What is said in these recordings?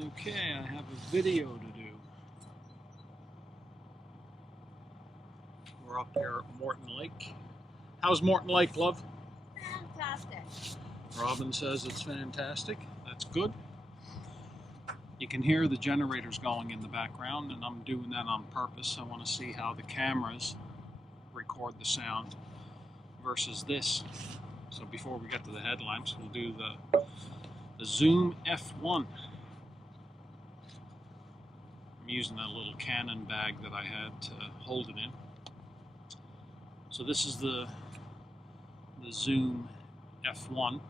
Okay, I have a video to do. We're up here at Morton Lake. How's Morton Lake, love? Fantastic. Robin says it's fantastic. That's good. You can hear the generators going in the background, and I'm doing that on purpose. I want to see how the cameras record the sound versus this. So before we get to the headlamps, we'll do the Zoom F1. I'm using a little Canon bag that I had to hold it in. So this is the Zoom F1.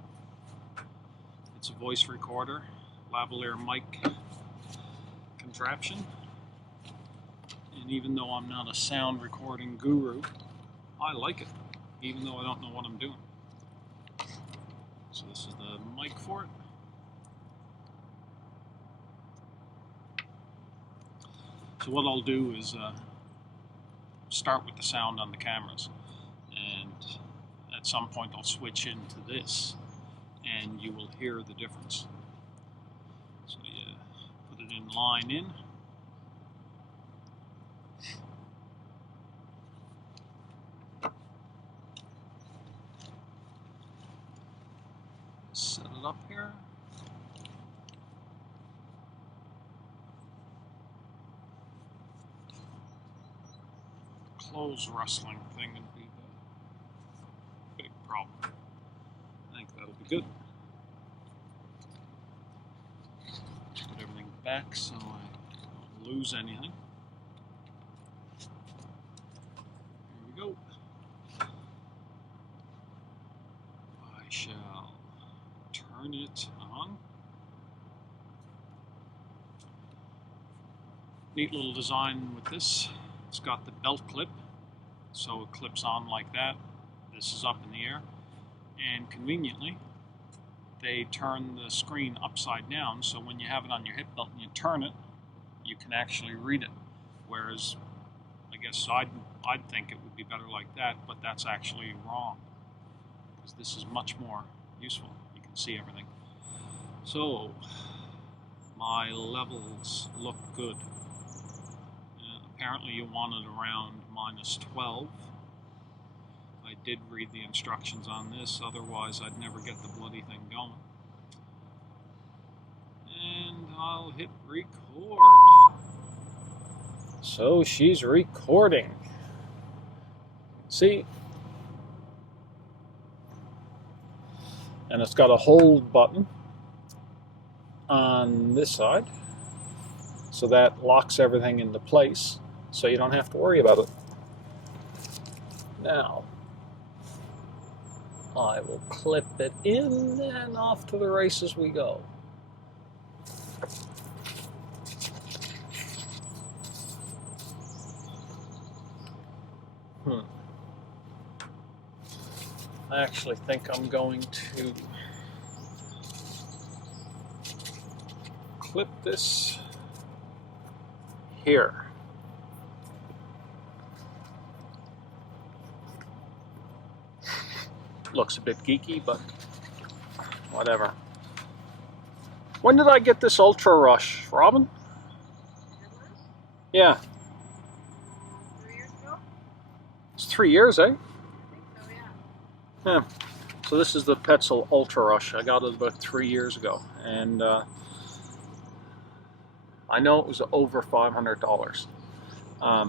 It's a voice recorder, lavalier mic contraption. And even though I'm not a sound recording guru, I like it, even though I don't know what I'm doing. So this is the mic for it. So what I'll do is start with the sound on the cameras, and at some point I'll switch into this and you will hear the difference. So you put it in line in. Set it up here. Clothes rustling thing would be the big problem. I think that'll be good. Put everything back so I don't lose anything. Here we go. I shall turn it on. Neat little design with this. It's got the belt clip, so it clips on like that. This is up in the air, and conveniently they turn the screen upside down, so when you have it on your hip belt and you turn it, you can actually read it. Whereas I guess I'd think it would be better like that, but that's actually wrong, because this is much more useful. You can see everything. So my levels look good. Apparently you want it around -12. I did read the instructions on this, otherwise I'd never get the bloody thing going. And I'll hit record. So she's recording. See? And it's got a hold button on this side, so that locks everything into place, so you don't have to worry about it. Now, I will clip it in, and off to the races we go. I actually think I'm going to clip this here. Looks a bit geeky, but whatever. When did I get this Ultra Rush, Robin? Yeah. 3 years ago? It's 3 years, eh? I think so, yeah. Yeah. So this is the Petzl Ultra Rush. I got it about 3 years ago, and I know it was over $500,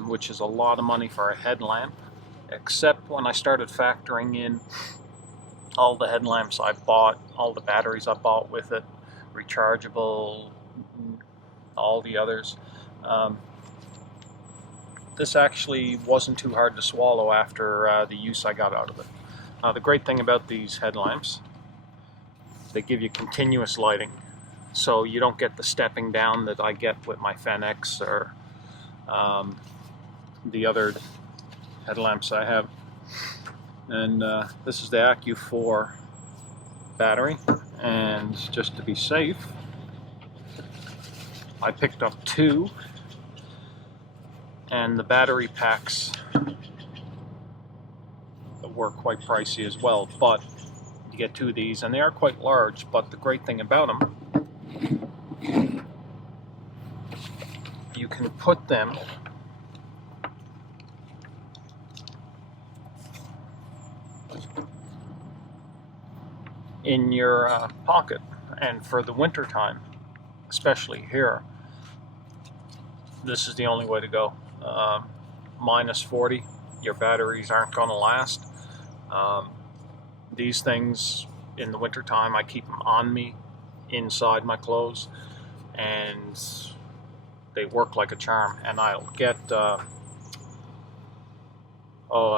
which is a lot of money for a headlamp, except when I started factoring in all the headlamps I bought, all the batteries I bought with it, rechargeable, all the others. This actually wasn't too hard to swallow after the use I got out of it. The great thing about these headlamps, they give you continuous lighting, so you don't get the stepping down that I get with my Fenix or the other headlamps I have. And this is the Accu4 battery, and just to be safe, I picked up 2, and the battery packs were quite pricey as well, but you get 2 of these, and they are quite large. But the great thing about them can put them in your pocket. And for the winter time, especially here, this is the only way to go. Minus 40, your batteries aren't going to last. These things in the winter time, I keep them on me inside my clothes, and they work like a charm. And I'll get I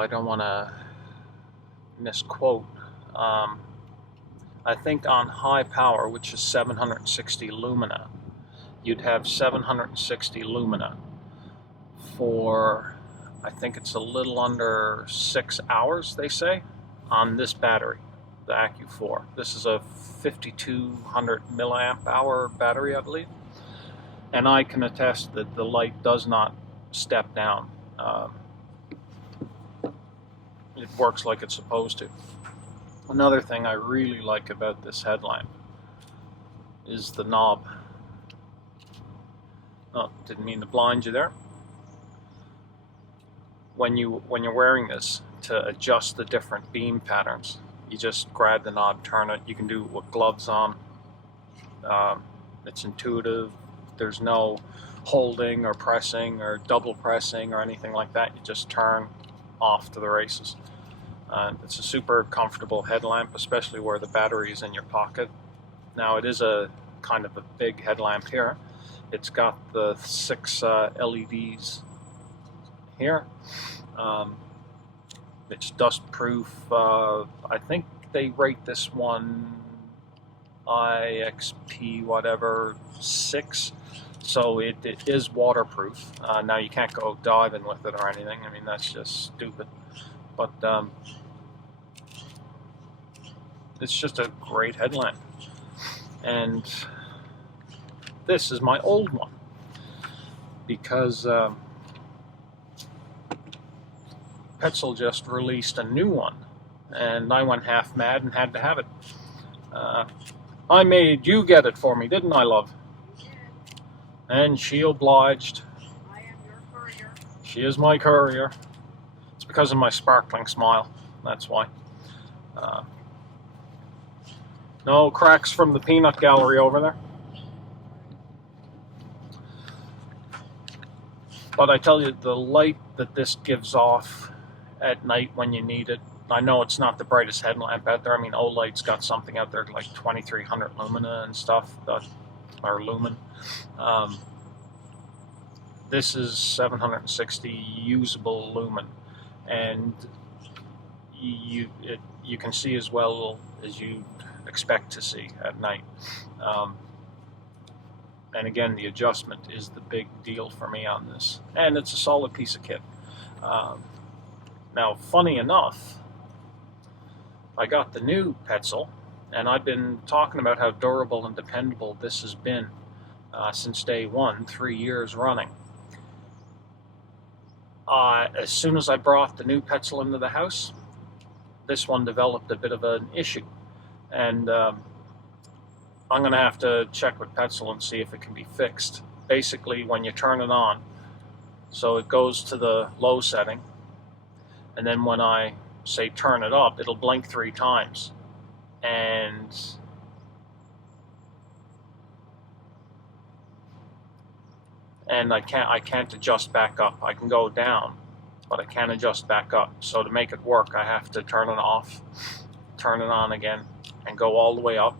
don't want to misquote. I think on high power, which is 760 lumina, you'd have 760 lumina for, I think it's a little under 6 hours, they say, on this battery, the AccuFour. This is a 5200 milliamp hour battery, I believe. And I can attest that the light does not step down. It works like it's supposed to. Another thing I really like about this headlamp is the knob. Oh, didn't mean to blind you there. When you're wearing this, to adjust the different beam patterns, you just grab the knob, turn it. You can do it with gloves on. It's intuitive. There's no holding or pressing or double pressing or anything like that. You just turn off to the races. It's a super comfortable headlamp, especially where the battery is in your pocket. Now, it is a kind of a big headlamp here. It's got the 6 LEDs here. It's dust proof. I think they rate this one IXP whatever 6, so it is waterproof. Now, you can't go diving with it or anything. I mean, that's just stupid. But it's just a great headlamp. And this is my old one, because Petzl just released a new one, and I went half mad and had to have it. I made you get it for me, didn't I, love? You did. And she obliged. I am your courier. She is my courier. It's because of my sparkling smile. That's why. No cracks from the peanut gallery over there. But I tell you, the light that this gives off at night when you need it, I know it's not the brightest headlamp out there. I mean, Olight's got something out there like 2300 lumina and stuff, or lumen. This is 760 usable lumen, and you can see as well as you expect to see at night. And again, the adjustment is the big deal for me on this, and it's a solid piece of kit. Now, funny enough, I got the new Petzl, and I've been talking about how durable and dependable this has been since day one, 3 years running. As soon as I brought the new Petzl into the house, this one developed a bit of an issue, and I'm going to have to check with Petzl and see if it can be fixed. Basically, when you turn it on, so it goes to the low setting, and then when I say turn it up, it'll blink 3 times, and I can't adjust back up. I can go down, but I can't adjust back up. So to make it work, I have to turn it off, turn it on again, and go all the way up,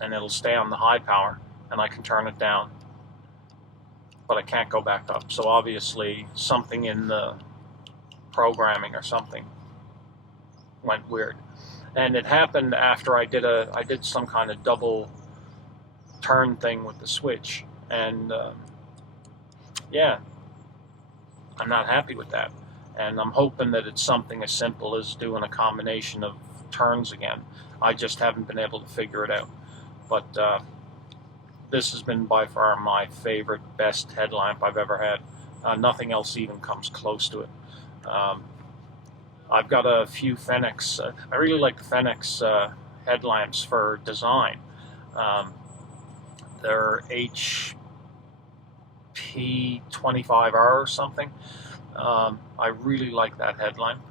and it'll stay on the high power, and I can turn it down, but I can't go back up. So obviously something in the programming or something went weird, and it happened after I did some kind of double turn thing with the switch, and yeah, I'm not happy with that, and I'm hoping that it's something as simple as doing a combination of turns again. I just haven't been able to figure it out. But this has been by far my favorite, best headlamp I've ever had. Nothing else even comes close to it. I've got a few Fenix. I really like the Fenix headlamps for design. They're HP P25R or something. I really like that headlamp,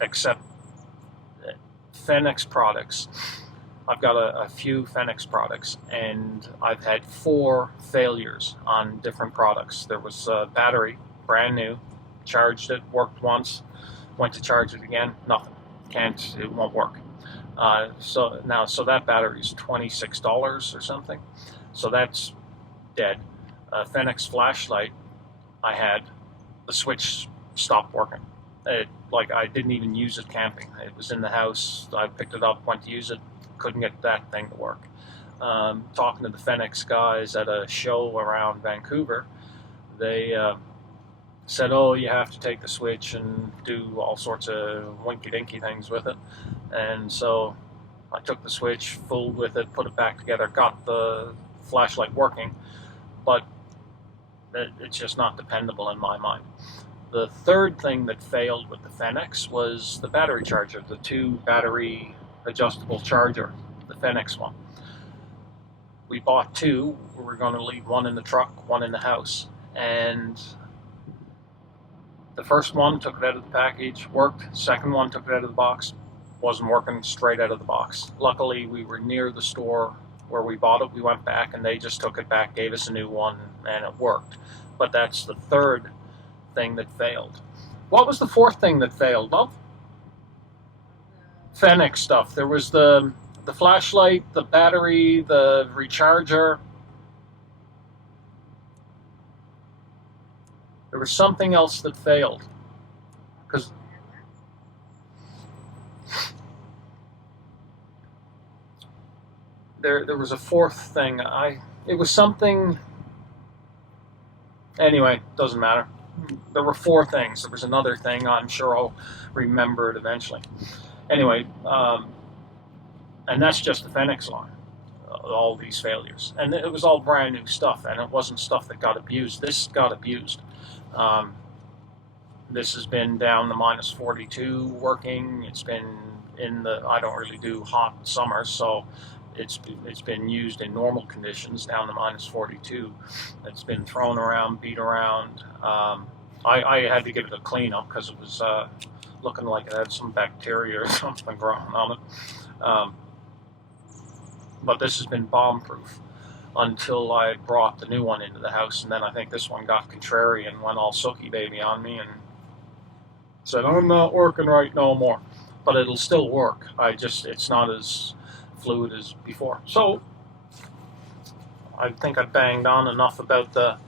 except Fenix products. I've got a few Fenix products, and I've had 4 failures on different products. There was a battery, brand new, charged it, worked once, went to charge it again, nothing. It won't work. So that battery is $26 or something. So that's dead. Fenix flashlight I had, the switch stopped working. Like I didn't even use it camping. It was in the house. I picked it up, went to use it, couldn't get that thing to work. Talking to the Fenix guys at a show around Vancouver, they said, "Oh, you have to take the switch and do all sorts of winky-dinky things with it." And so I took the switch, fooled with it, put it back together, got the flashlight working, but it's just not dependable in my mind. The third thing that failed with the Fenix was the battery charger, the 2 battery adjustable charger, the Fenix one. We bought 2. We were going to leave one in the truck, one in the house. And the first one, took it out of the package, worked. Second one, took it out of the box, wasn't working straight out of the box. Luckily, we were near the store where we bought it. We went back and they just took it back, gave us a new one, and it worked. But that's the third thing that failed. What was the 4th thing that failed, love? Fenix stuff. There was the flashlight, the battery, the recharger. There was something else that failed. Because there was a 4th thing. It was something. Anyway, doesn't matter. There were 4 things. There was another thing. I'm sure I'll remember it eventually. Anyway, and that's just the Fenix line. All these failures, and it was all brand new stuff, and it wasn't stuff that got abused. This got abused. This has been down to -42 working. It's been in the, I don't really do hot summers, so it's been used in normal conditions down to -42. It's been thrown around, beat around. I had to give it a clean up because it was looking like it had some bacteria or something growing on it. But this has been bomb-proof until I brought the new one into the house, and then I think this one got contrary and went all sooky baby on me and said, "I'm not working right no more." But it'll still work. It's not as fluid as before. So I think I banged on enough about the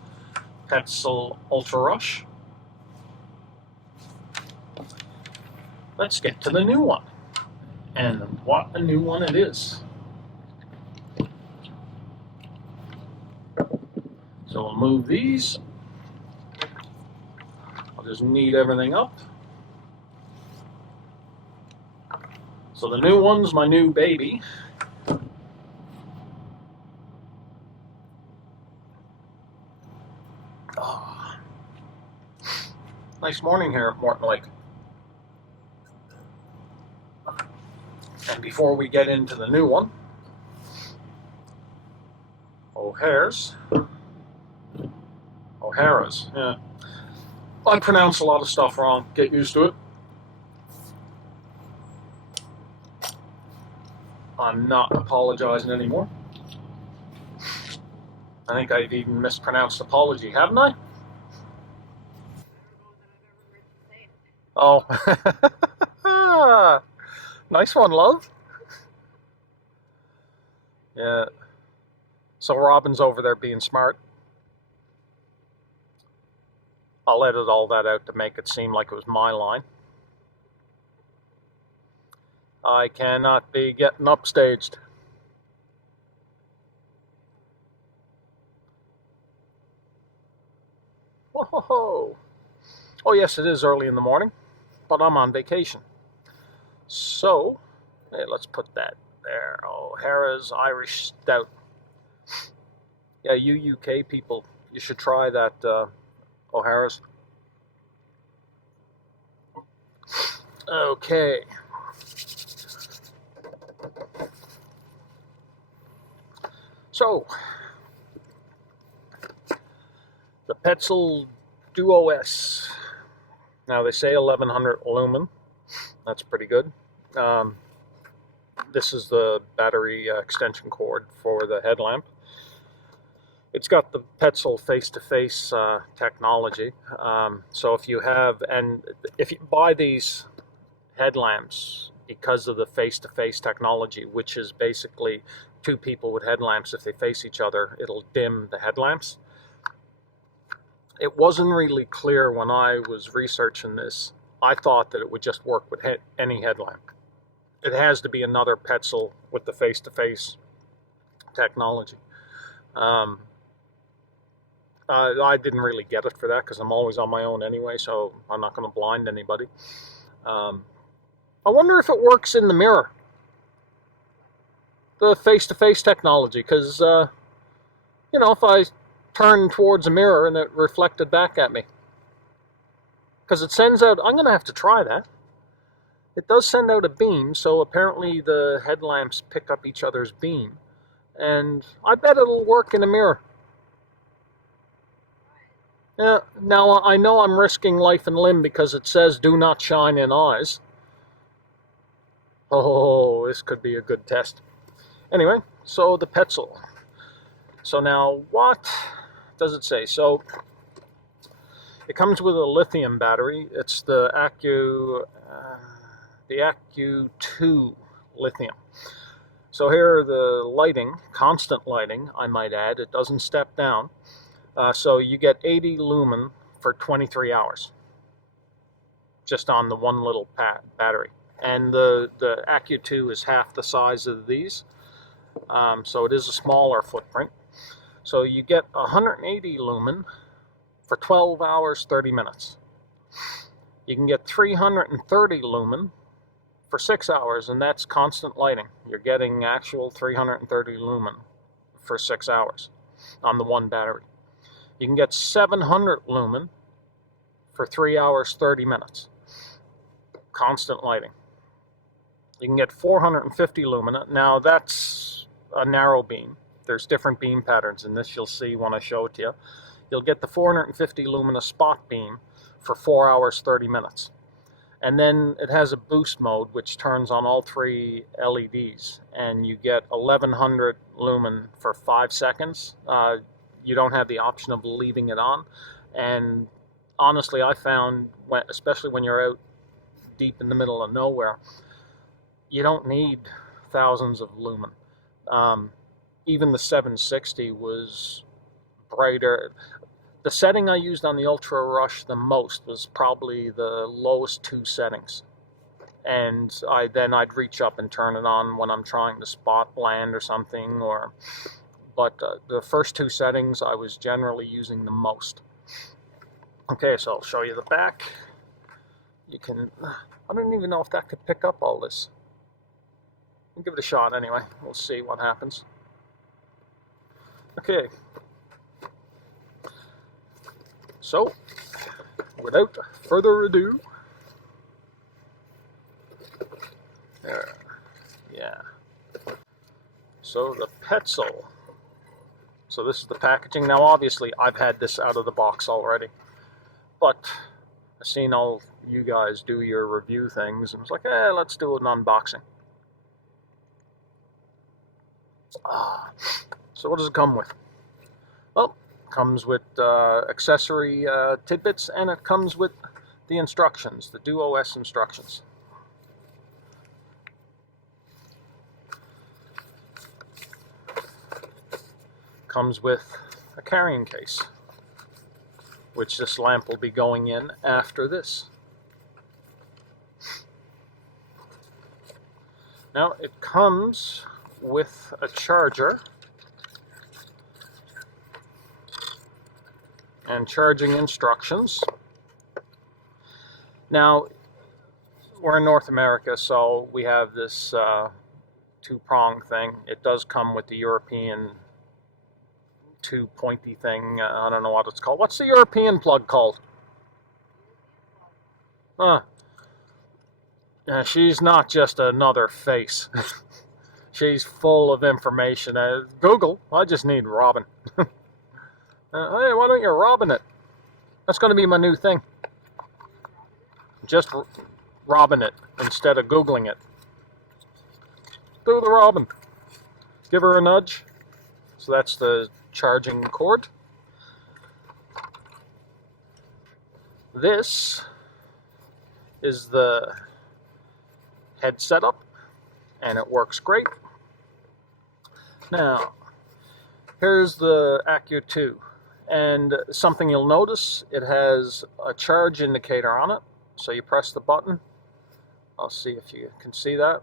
Petzl Ultra Rush. Let's get to the new one. And what a new one it is. So we'll move these. I'll just knead everything up. So the new one's my new baby. Oh. Nice morning here at Morton Lake. And before we get into the new one, O'Hara's, yeah. I pronounce a lot of stuff wrong. Get used to it. I'm not apologizing anymore. I think I've even mispronounced apology, haven't I? Oh. Nice one, love. Yeah. So Robin's over there being smart. I'll edit all that out to make it seem like it was my line. I cannot be getting upstaged. Whoa. Oh yes, it is early in the morning, but I'm on vacation. So, hey, let's put that there. O'Hara's Irish Stout. Yeah, you UK people, you should try that O'Hara's. Okay. So, Petzl Duo S. Now they say 1100 lumen. That's pretty good. This is the battery extension cord for the headlamp. It's got the Petzl face-to-face technology. So if you buy these headlamps because of the face-to-face technology, which is basically two people with headlamps, if they face each other, it'll dim the headlamps. It wasn't really clear when I was researching this. I thought that it would just work with any headlamp. It has to be another Petzl with the face-to-face technology. I didn't really get it for that because I'm always on my own anyway, so I'm not going to blind anybody. I wonder if it works in the mirror, the face-to-face technology, because, you know, if I turn towards a mirror and it reflected back at me. Because it sends out, I'm going to have to try that. It does send out a beam, so apparently the headlamps pick up each other's beam. And I bet it'll work in a mirror. Yeah, now I know I'm risking life and limb because it says do not shine in eyes. Oh, this could be a good test. Anyway, so the Petzl. So now what does it say? So it comes with a lithium battery. It's the Accu2 lithium. So here the lighting, constant lighting, I might add. It doesn't step down. So you get 80 lumen for 23 hours, just on the one little battery. And the Accu2 is half the size of these, so it is a smaller footprint. So you get 180 lumen for 12 hours, 30 minutes. You can get 330 lumen for 6 hours, and that's constant lighting. You're getting actual 330 lumen for 6 hours on the one battery. You can get 700 lumen for 3 hours, 30 minutes. Constant lighting. You can get 450 lumen. Now that's a narrow beam. There's different beam patterns in this, you'll see when I show it to you. You'll get the 450 lumina spot beam for 4 hours, 30 minutes. And then it has a boost mode which turns on all three LEDs, and you get 1100 lumen for 5 seconds. You don't have the option of leaving it on. And honestly, I found, especially when you're out deep in the middle of nowhere, you don't need thousands of lumen. Even the 760 was brighter. The setting I used on the Ultra Rush the most was probably the lowest 2 settings. And I'd reach up and turn it on when I'm trying to spot land or something, but the first 2 settings I was generally using the most. Okay, so I'll show you the back. You can, I don't even know if that could pick up all this. We'll give it a shot anyway. We'll see what happens. Okay. So, without further ado, there, yeah. So the Petzl. So this is the packaging. Now obviously I've had this out of the box already, but I've seen all you guys do your review things, and it's like, let's do an unboxing. So what does it come with? Well, it comes with accessory tidbits, and it comes with the instructions, the Duo S instructions. Comes with a carrying case, which this lamp will be going in after this. Now it comes with a charger and charging instructions. Now we're in North America, so we have this 2-prong thing. It does come with the European 2 pointy thing. I don't know what it's called. What's the European plug called? She's not just another face. She's full of information. Google, I just need Robin. Hey, why don't you Robin it? That's going to be my new thing. Just robbing it instead of Googling it. Do the robbing. Give her a nudge. So that's the charging cord. This is the head setup, and it works great. Now, here's the Accu 2, and something you'll notice, it has a charge indicator on it. So you press the button. I'll see if you can see that.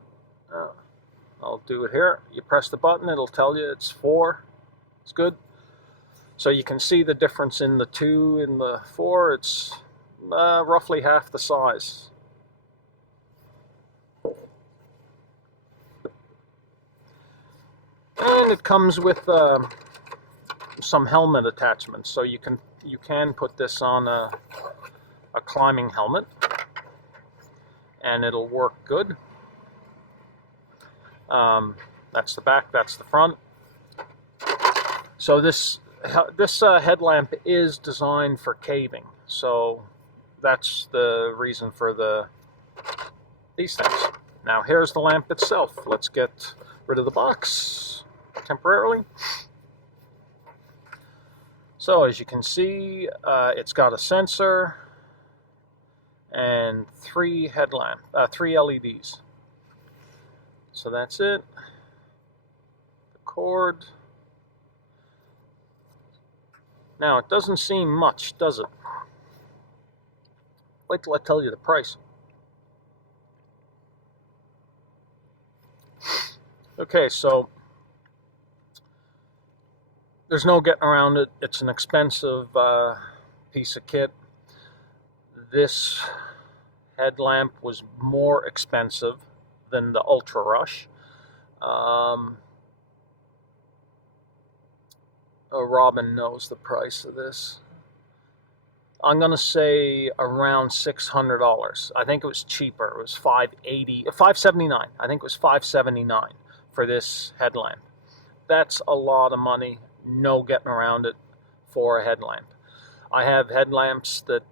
I'll do it here. You press the button, it'll tell you it's 4. It's good. So you can see the difference in the 2 and the 4. It's roughly half the size. And it comes with some helmet attachments, so you can put this on a climbing helmet, and it'll work good. That's the back, that's the front. So this headlamp is designed for caving, so that's the reason for these things. Now here's the lamp itself. Let's get rid of the box temporarily. So as you can see, it's got a sensor and 3 LEDs. So that's it. The cord. Now it doesn't seem much, does it? Wait till I tell you the price. Okay, so there's no getting around it. It's an expensive piece of kit. This headlamp was more expensive than the Ultra Rush. Robin knows the price of this. I'm gonna say around $600. I think it was cheaper. It was $579. I think it was $579 for this headlamp. That's a lot of money. No getting around it for a headlamp. I have headlamps that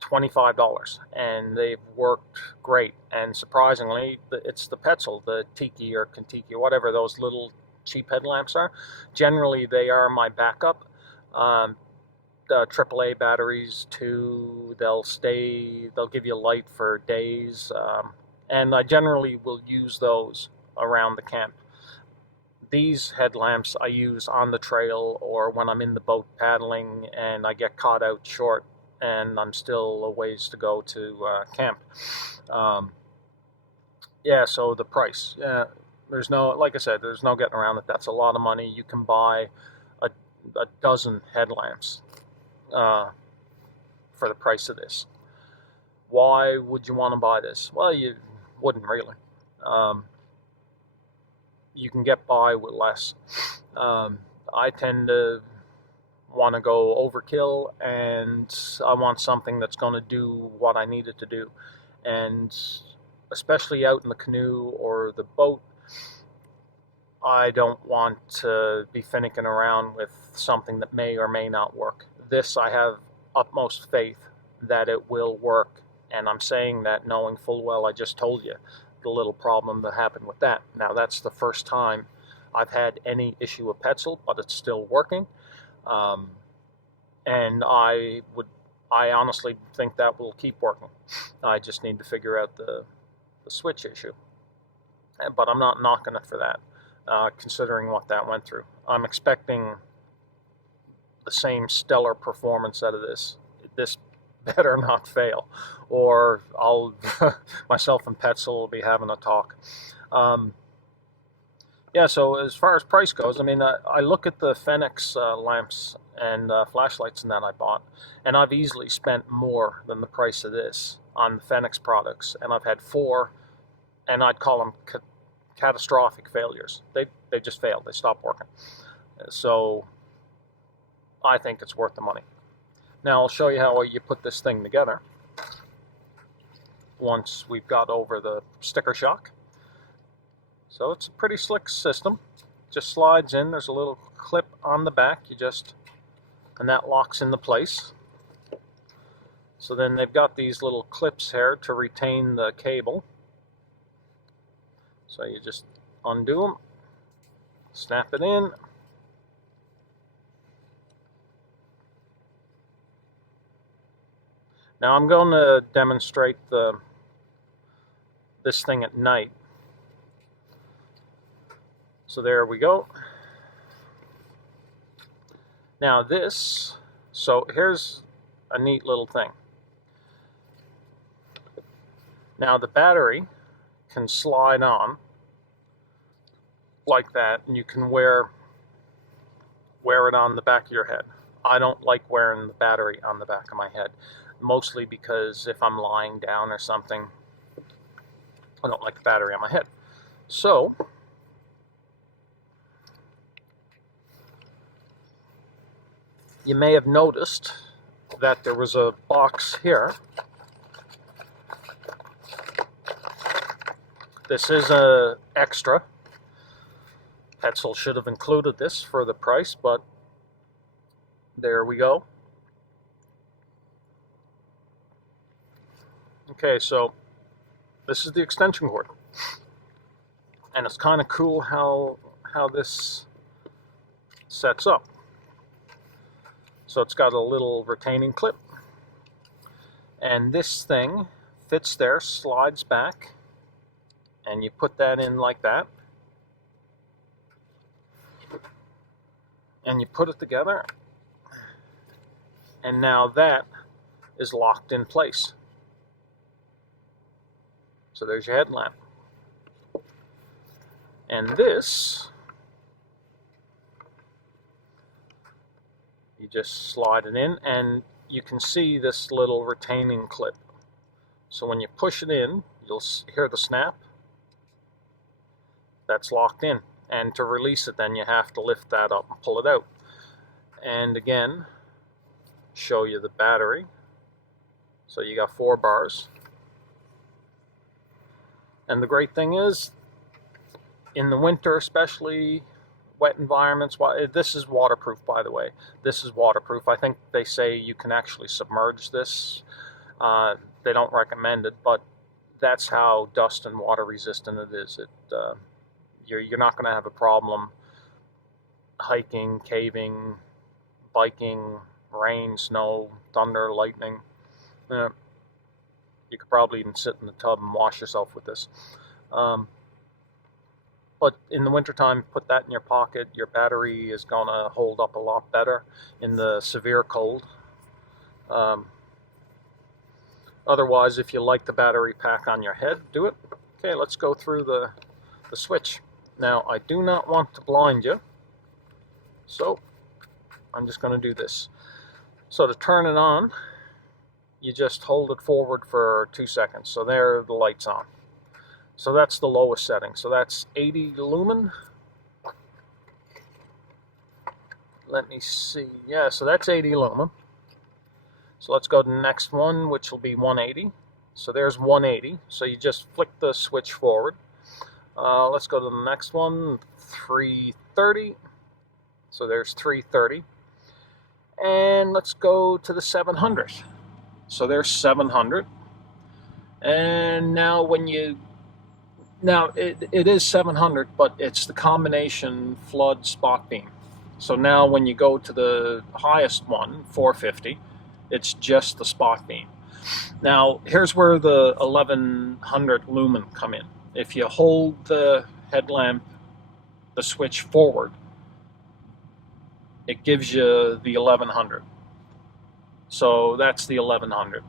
$25, and they've worked great. And surprisingly, it's the Petzl, the Tiki or Kentucky, whatever those little cheap headlamps are. Generally, they are my backup. The AAA batteries too. They'll give you light for days, and I generally will use those around the camp. These headlamps I use on the trail or when I'm in the boat paddling and I get caught out short and I'm still a ways to go to camp. Yeah, so the price. Yeah, there's no, like I said, there's no getting around it. That's a lot of money. You can buy a dozen headlamps for the price of this. Why would you want to buy this? Well, you wouldn't really. You can get by with less. I tend to want to go overkill, and I want something that's going to do what I need it to do. And especially out in the canoe or the boat, I don't want to be finicking around with something that may or may not work. This, I have utmost faith that it will work, and I'm saying that knowing full well I just told you the little problem that happened with that. Now, that's the first time I've had any issue with Petzl, but it's still working. And I honestly think that will keep working. I just need to figure out the switch issue. But I'm not knocking it for that, considering what that went through. I'm expecting the same stellar performance out of this. This better not fail, or I'll myself and Petzl will be having a talk. Yeah, so as far as price goes, I mean, I look at the Fenix lamps and flashlights and that I bought, and I've easily spent more than the price of this on the Fenix products, and I've had 4, and I'd call them catastrophic failures. They just failed. They stopped working. So I think it's worth the money. Now I'll show you how you put this thing together once we've got over the sticker shock. So it's a pretty slick system. Just slides in. There's a little clip on the back. And that locks into place. So then they've got these little clips here to retain the cable. So you just undo them, snap it in. Now I'm going to demonstrate this thing at night. So there we go. Now so here's a neat little thing. Now the battery can slide on like that, and you can wear it on the back of your head. I don't like wearing the battery on the back of my head, mostly because if I'm lying down or something, I don't like the battery on my head. So you may have noticed that there was a box here. This is a extra. Petzl should have included this for the price, but there we go. Okay, so this is the extension cord. And it's kind of cool how this sets up. So it's got a little retaining clip. And this thing fits there, slides back, and you put that in like that. And you put it together. And now that is locked in place. So there's your headlamp. And this, you just slide it in, and you can see this little retaining clip. So when you push it in, you'll hear the snap. That's locked in. And to release it, then you have to lift that up and pull it out. And again, show you the battery. So you got 4 bars. And the great thing is, in the winter, especially wet environments, this is waterproof, by the way. This is waterproof. I think they say you can actually submerge this. They don't recommend it, but that's how dust and water resistant it is. You're not going to have a problem hiking, caving, biking, rain, snow, thunder, lightning. You could probably even sit in the tub and wash yourself with this. But in the wintertime, put that in your pocket. Your battery is going to hold up a lot better in the severe cold. Otherwise, if you like the battery pack on your head, do it. Okay, let's go through the switch. Now, I do not want to blind you, so I'm just going to do this. So to turn it on, you just hold it forward for 2 seconds. So there, the light's on. So that's the lowest setting. So that's 80 lumen. Let me see. Yeah, so that's 80 lumen. So let's go to the next one, which will be 180. So there's 180. So you just flick the switch forward. Let's go to the next one, 330. So there's 330. And let's go to the 700. So there's 700. And now it is 700, but it's the combination flood spot beam. So now when you go to the highest one, 450, it's just the spot beam. Now here's where the 1100 lumen come in. If you hold the headlamp, the switch forward, it gives you the 1100. So that's the 1100.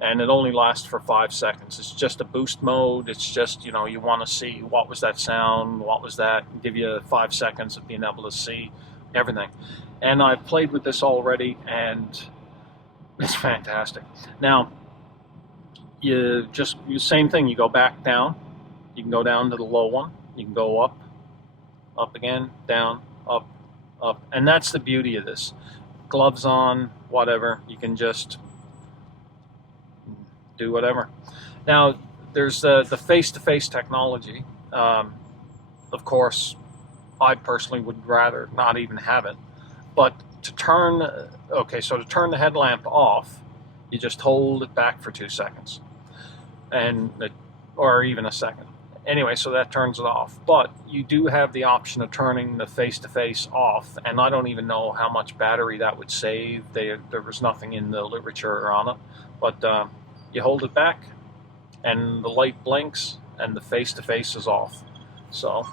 And it only lasts for 5 seconds. It's just a boost mode. It's just, you want to see what was that sound, what was that, give you 5 seconds of being able to see everything. And I've played with this already, and it's fantastic. Now, same thing, you go back down. You can go down to the low one. You can go up, up again, down, up, up. And that's the beauty of this. Gloves on, whatever. You can just do whatever. Now, there's the face-to-face technology. Of course, I personally would rather not even have it. But to turn the headlamp off, You just hold it back for 2 seconds, or even a second. Anyway, so that turns it off. But you do have the option of turning the face-to-face off, and I don't even know how much battery that would save. There was nothing in the literature on it. But you hold it back, and the light blinks, and the face-to-face is off. So,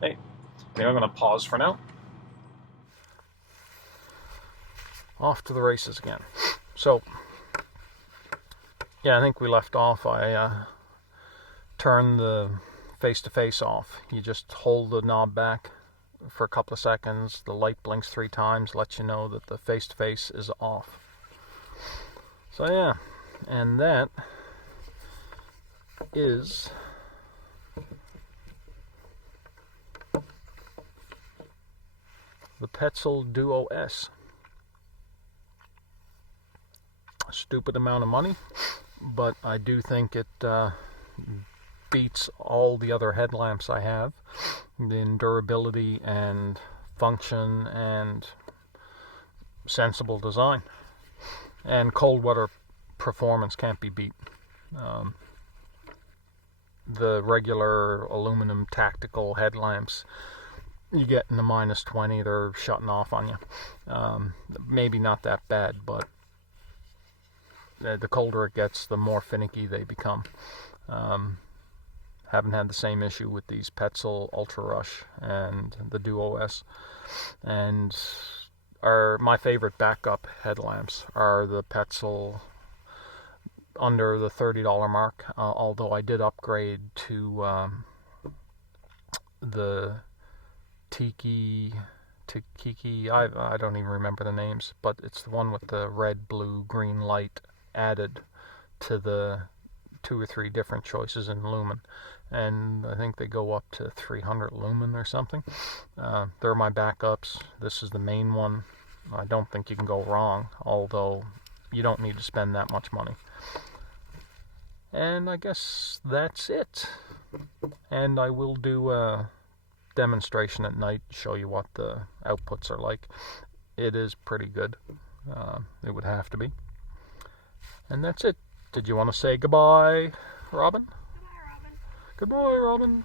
hey, I'm going to pause for now. Off to the races again. So, yeah, I think we left off. I turn the face-to-face off. You just hold the knob back for a couple of seconds. The light blinks 3 times, lets you know that the face-to-face is off. So yeah, and that is the Petzl Duo S. A stupid amount of money, but I do think it beats all the other headlamps I have in durability and function and sensible design. And cold weather performance can't be beat. The regular aluminum tactical headlamps, you get in the -20, they're shutting off on you. Maybe not that bad, but the colder it gets, the more finicky they become. Haven't had the same issue with these Petzl Ultra Rush and the Duo S. And my favorite backup headlamps are the Petzl under the $30 mark, although I did upgrade to the Tiki, I don't even remember the names, but it's the one with the red, blue, green light added to the 2 or 3 different choices in lumen, and I think they go up to 300 lumen or something. They're my backups. This is the main one. I don't think you can go wrong, although you don't need to spend that much money. And I guess that's it. And I will do a demonstration at night, show you what the outputs are like. It is pretty good. It would have to be. And that's it. Did you want to say goodbye, Robin? Goodbye, Robin. Goodbye, Robin.